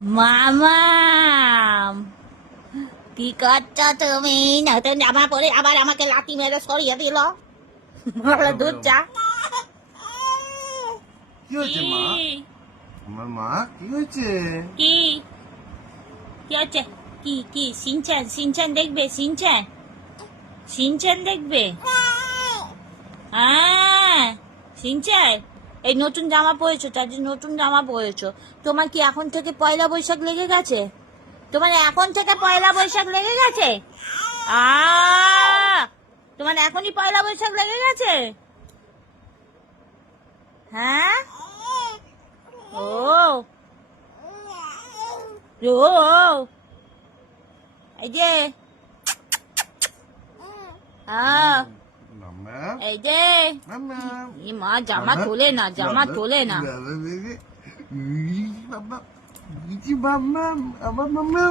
মামাম, কি করছো তুমি? নতুন জামা পরে আবার আমাকে লাথি মেরে সরিয়ে দিল। দুধ চা। কি হয়েছে মা? আমার মা কি হয়েছে? কি কি হচ্ছে? কি কি সিনচান সিনচান দেখবে? সিনচান সিনচান দেখবে? হ্যাঁ, সিনচান। এই নতুন জামা পরেছো, তার জন্য নতুন জামা পরেছো। তোমার কি এখন থেকে পয়লা বৈশাখ লেগে গেছে? তোমার এখন থেকে পয়লা বৈশাখ লেগে গেছে? আ তোমার এখনই পয়লা বৈশাখ লেগে গেছে? হ্যাঁ। ও ও এই যে মাম্মা এই যে মাম্মা ই মা, জামা তোলে না, জামা তোলে না। বাবা বাবা বাবা মাম্মা আমার মাম্মা